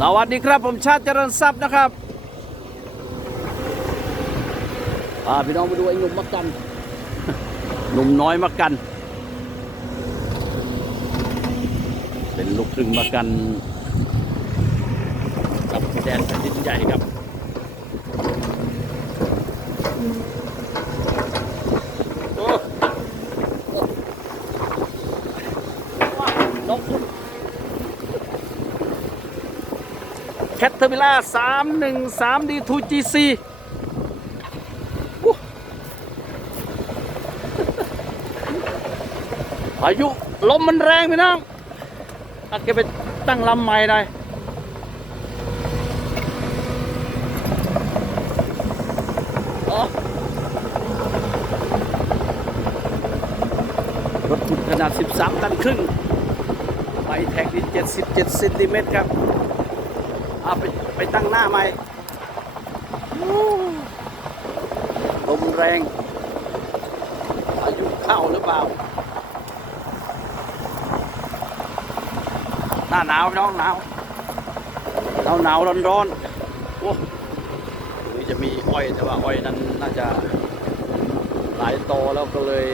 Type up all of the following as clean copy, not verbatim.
สวัสดีครับผมชาติเจริญทรัพย์นะครับพี่น้องมาดูไอ้หนุ่มมักกันหนุ่มน้อยมักกันเป็นลูกครึ่งมักกันกับแดนแผ่นดินใหญ่ครับน้องคุณแคทเทอร์พิล่า313 D2GC พายุลมมันแรงพี่น้องอาจจะไปตั้งลำใหม่ได้รถขุดขนาด13 ตันครึ่งใบแท็กนี่77 เซนติเมตรครับไปตั้งหน้าใหม่ลมแรงพายุเข้าหรือเปล่าหน้าหนาวน้องหนาวร้อนโอ้ยจะมีอ้อยแต่ว่าอ้อยนั้นน่าจะหลายโตแล้วก็เลย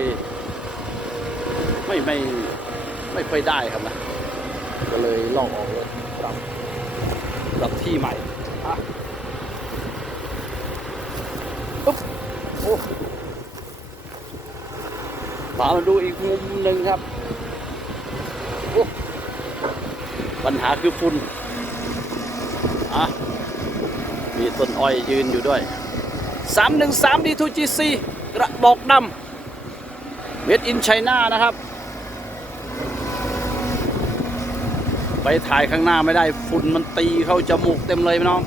ไม่ค่อยได้ครับนะก็เลยลอกออกเลยปรับที่ใหม่ปุ๊บโอ้มาดูอีกมุมหนึ่งครับปัญหาคือฝุ่นมีต้นอ้อยยืนอยู่ด้วย313 D2GC กระบอกดำ Made in China นะครับไปถ่ายข้างหน้าไม่ได้ฝุ่นมันตีเข้าจมูกเต็มเลยพี่น้อง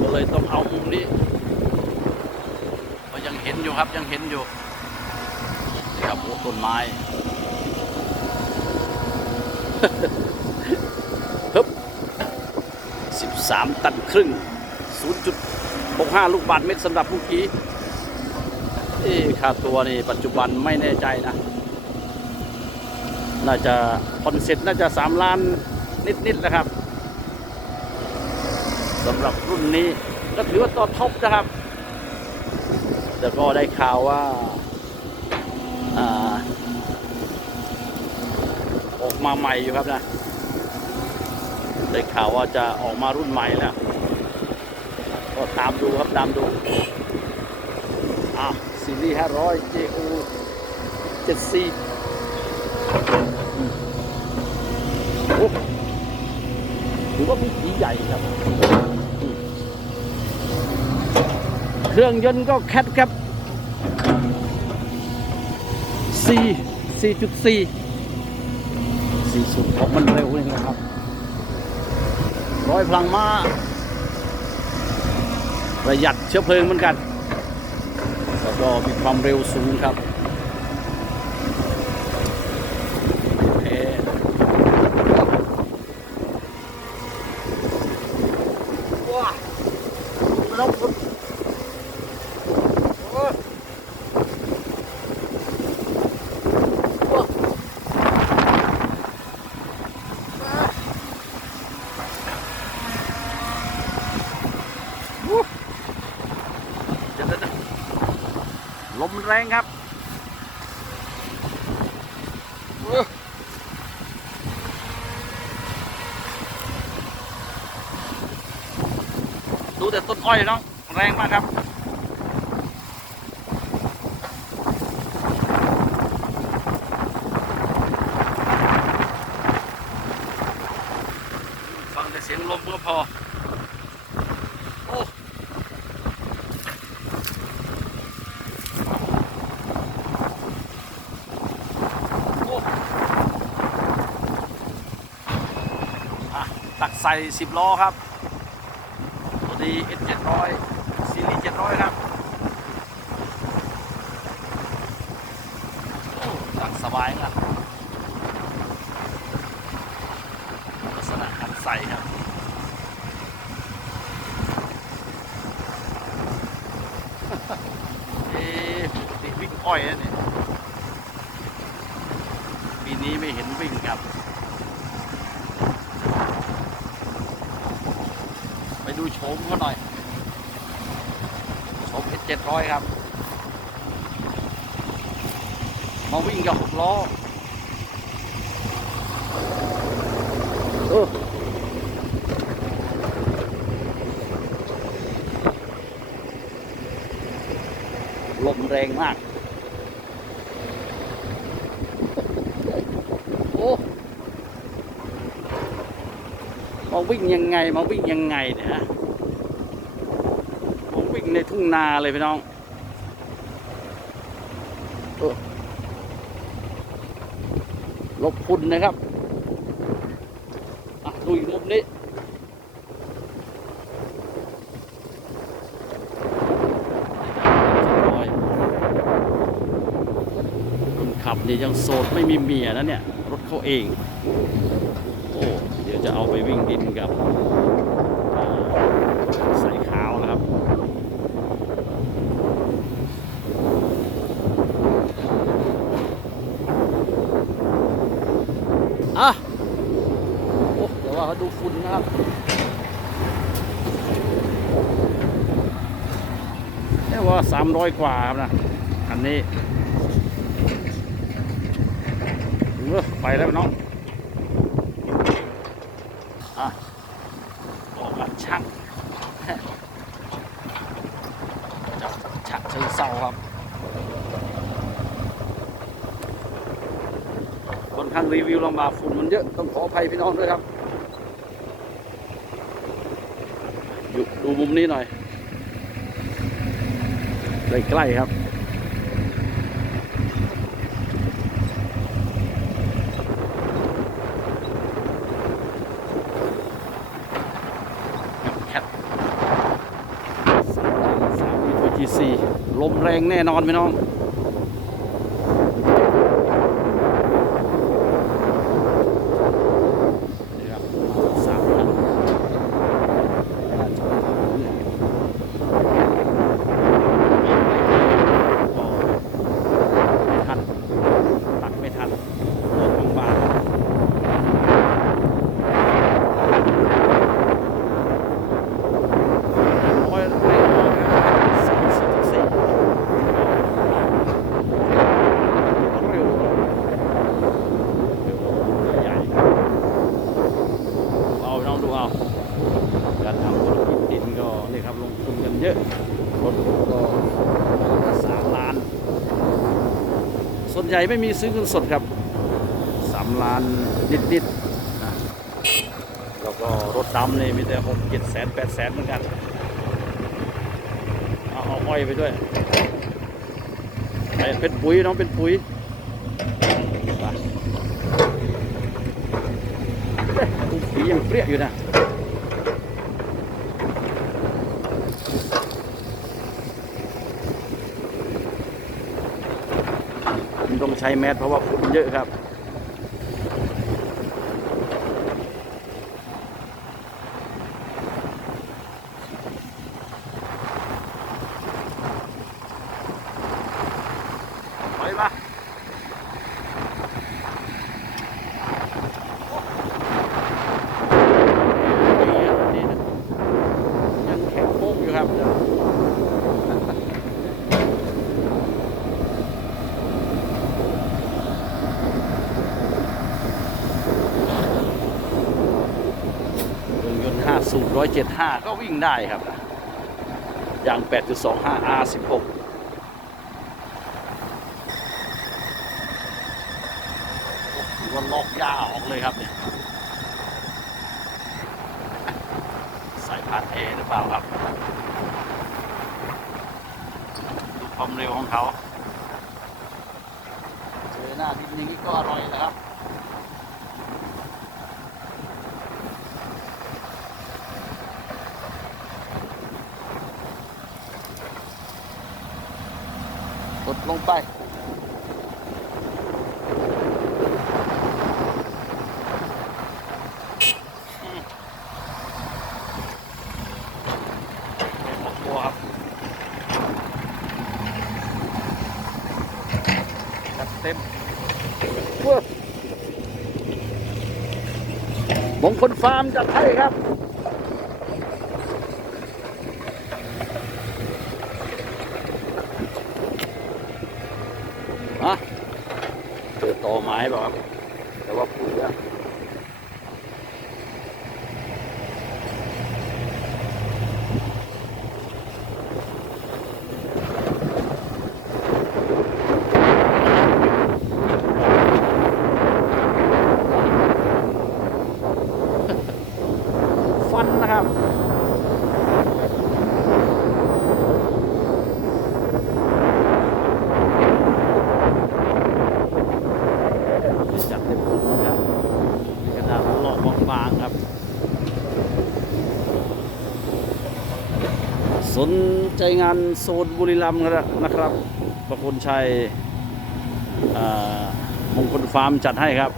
ก็เลยต้องเอามุมนี้ก็ยังเห็นอยู่ครับยังเห็นอยู่นี่ครับโอ้ต้นไม้ฮึบ13 ตันครึ่ง 0.65 ลูกบาศก์เมตรสำหรับผู้ขี่ค่าตัวนี่ปัจจุบันไม่แน่ใจนะน่าจะคอนเซ็ปต์น่าจะ3 ล้านนิดๆนะครับสำหรับรุ่นนี้ก็ถือว่าตัวท็อปนะครับแต่ก็ได้ข่าวว่าออกมาใหม่อยู่ครับนะได้ข่าวว่าจะออกมารุ่นใหม่แล้วก็ตามดูครับตามดูซีรีส์500 JO 7C โอ้ถือว่าเป็นสีใหญ่ครับเครื่องยนต์ก็แคทครับ 4.4 สูงของมันเร็วเลยนะครับ100 พลังม้าประหยัดเชื้อเพลิงเหมือนกันแล้วก็มีความเร็วสูงครับลมแรงครับดูแต่ต้นอ้อยน้องแรงมากครับฟังแต่เสียงลมก็พอตักใส่10 ล้อครับตัวดี S700 ซีรีส์700ครับตักสบายครับลักษณะการใส่ครับติดวิ่งอ้อยนะเนี่ยปีนี้ไม่เห็นวิ่งครับ โฉมเขาหน่อยโฉม700ครับมาวิ่งกับ6 ล้อลมแรงมากโอ้มาวิ่งยังไงเนี่ยฮะมาวิ่งในทุ่งนาเลยพี่น้องลบฝุ่นนะครับดูอีกมุมนี้คนขับนี่ยังโสดไม่มีเมียนะเนี่ยรถเขาเองโอ้เดี๋ยวจะเอาไปวิ่งดินกับสายขาวนะครับโอ้เดี๋ยวว่าเขาดูฝุ่นนะครับนี่ว่า300 กว่าครับนะอันนี้ไปแล้วน้องออกมาช่างจับฉักเชิงเศร้าครับค่อนข้างรีวิวลำบากฝุ่นมันเยอะต้องขออภัยพี่น้องด้วยครับดูมุมนี้หน่อยใกล้ๆครับลมแรงแน่นอนพี่น้องนี่ครับ3 คันทันตัดไม่ทันรถบางการทำธุรกิจดินก็นี่ครับลงทุนกันเยอะรถก็3 ล้านส่วนใหญ่ไม่มีซื้อเงินสดครับ3 ล้านนิดๆนะแล้วก็รถดำนี่มีแต่6 7 แสน 8 แสนเหมือนกันเอาอ้อยไปด้วยเป็นปุ๋ยน้องเป็นปุ๋ยปุ๋ยยังเปรี้ยอยู่นะต้องใช้แมสเพราะว่าฝุ่นเยอะครับไปมายังแข็งโป๊กอยู่ครับสูตร175ก็วิ่งได้ครับอย่าง 8.25 R16 วันลอกหญ้าออกเลยครับเนี่ยใส่พาร์ท A หรือเปล่าครับดูความเร็วของเขาเจอหน้าดินอย่างนี้ก็อร่อยนะครับกดลงไปหมดตัวครับจัดเต็มมงคลฟาร์มจัดให้ครับ ายบอกครับแต่ว่าพูดแล้วฟันนะครับจัดเต็มปุ่มนะครับกระดาษหล่อบางๆครับสนใจงานโซนบุรีรัมย์นะครับประคุณชัยมงคลฟาร์มจัดให้ครับ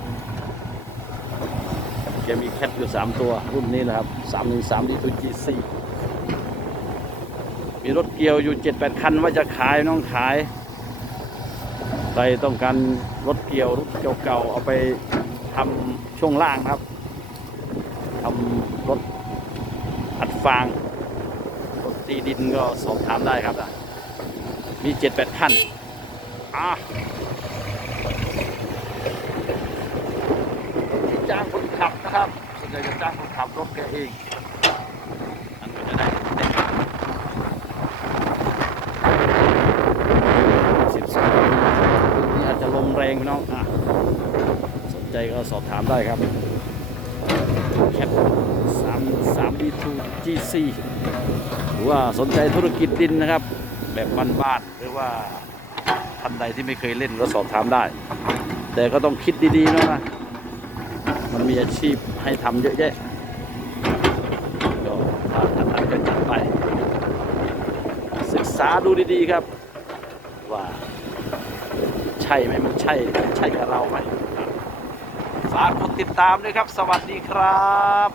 แกมีแคทอยู่3ตัวรุ่นนี้นะครับ313 D2G4 มีรถเกี่ยวอยู่ 7-8 คันว่าจะขายน้องขายใครต้องการรถเกี่ยวรถเก่าๆเอาไปทำช่วงล่างครับทำรถอัดฟางรถตีดินก็สอบถามได้ครับมี 7-8 คันจ้างคนขับนะครับส่วนใหญ่จะจ้างคนขับรถแกเองมันก็จะได้เต็ม12นี่อาจจะลมแรงพี่น้องสนใจก็สอบถามได้ครับแคป33 D2G4 หรือว่าสนใจธุรกิจดินนะครับแบบบ้านๆหรือว่าท่านใดที่ไม่เคยเล่นก็สอบถามได้แต่ก็ต้องคิดดีๆนะมันมีอาชีพให้ทำเยอะแยะก็ถ้าท่านก็จัดไปศึกษาดูดีๆครับว่าใช่ไหมมันใช่กับเราไหมฝากกดติดตามด้วยครับสวัสดีครับ